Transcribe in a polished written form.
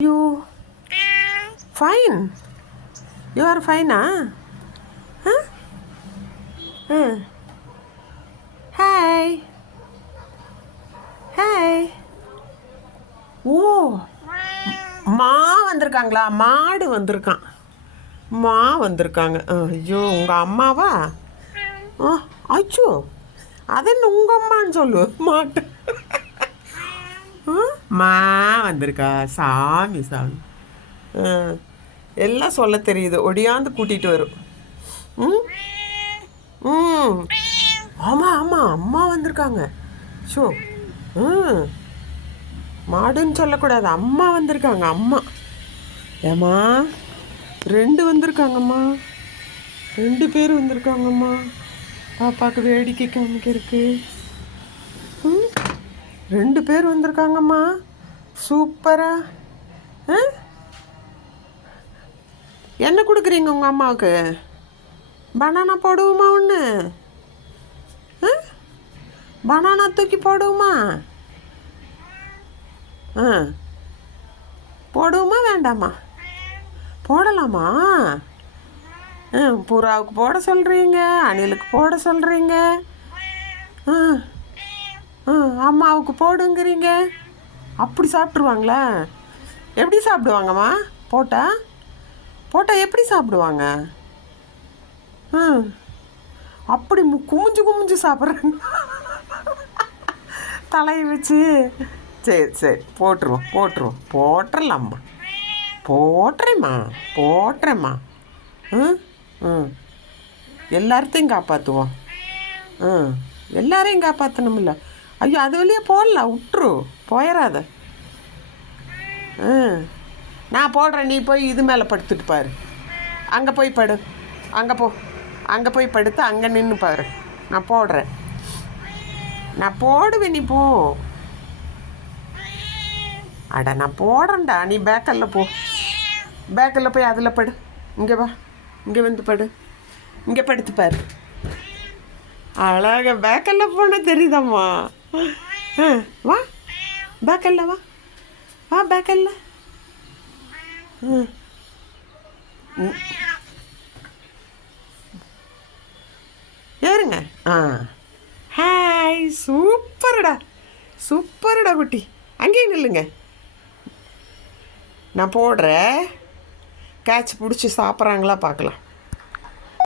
You fine? You are fine, ah? Huh? Hi. Hi. ஓ, மா வந்திருக்காங்களா? மாடு வந்திருக்கான். மா வந்திருக்காங்க. ஐயோ, உங்கள் அம்மாவா? அச்சோ, அது என்ன உங்கள் அம்மான்னு சொல்லு மாட்டு. மா வந்திருக்கா. சாமி சாமி. எல்லாம் சொல்ல தெரியுது. ஒடியாந்து கூட்டிகிட்டு வரும். ம் ம் ஆமாம் ஆமாம், அம்மா வந்திருக்காங்க. ஷோ, ம் மாடுன்னு சொல்லக்கூடாது, அம்மா வந்திருக்காங்க. அம்மா ஏம்மா, 2 வந்திருக்காங்கம்மா. 2 பேர் வந்திருக்காங்கம்மா. பாப்பாவுக்கு வேடிக்கை காமிக்கிறதுக்கு. 2 பேர் வந்திருக்காங்கம்மா. சூப்பரா. என்ன கொடுக்குறீங்க உங்கள் அம்மாவுக்கு? பனானா போடுவோமா ஒன்று? பனானா தூக்கி போடுவோமா? போடுவோமா வேண்டாமா? போடலாமா? புறாவுக்கு போட சொல்கிறீங்க, அணிலுக்கு போட சொல்கிறீங்க, அம்மாவுக்கு போடுங்கிறீங்க. அப்படி சாப்பிட்ருவாங்களா? எப்படி சாப்பிடுவாங்கம்மா போட்டால் எப்படி சாப்பிடுவாங்க? அப்படி குமிஞ்சு சாப்பிட்றாங்க தலையை வச்சு. சரி போட்டுடலாம்மா. போட்டுறேம்மா. எல்லார்த்தையும் காப்பாற்றுவோம். எல்லாரையும் காப்பாற்றணும்ல. ஐயோ, அது வழியே போடலாம், விட்டுரு, போயிடாத. நான் போடுறேன், நீ போய் இது மேலே படுத்துட்டு பாரு. அங்கே போய் படு. அங்கே போய் படுத்து அங்கே நின்று பாரு. நான் போடுறேன். நான் போடுவேன், நீ போ. அட, நான் போடுறேன்டா, நீ பேக்கல்ல போ. பேக்கல்ல போய் அதில் படு. இங்கே வா, இங்கே வந்து படு. இங்கே படுத்து பாரு. அழகாக பேக்கல்ல போனால் தெரியுதாம்மா? வா பேக்கல்ல, வா பேக்கல்ல. ஏறுங்க. ஹாய், சூப்பர்டா குட்டி. அங்கேயும் நில்லுங்க. நான் போடுறேன். கேட்ச் பிடிச்சி சாப்பிட்றாங்களா பார்க்கலாம்.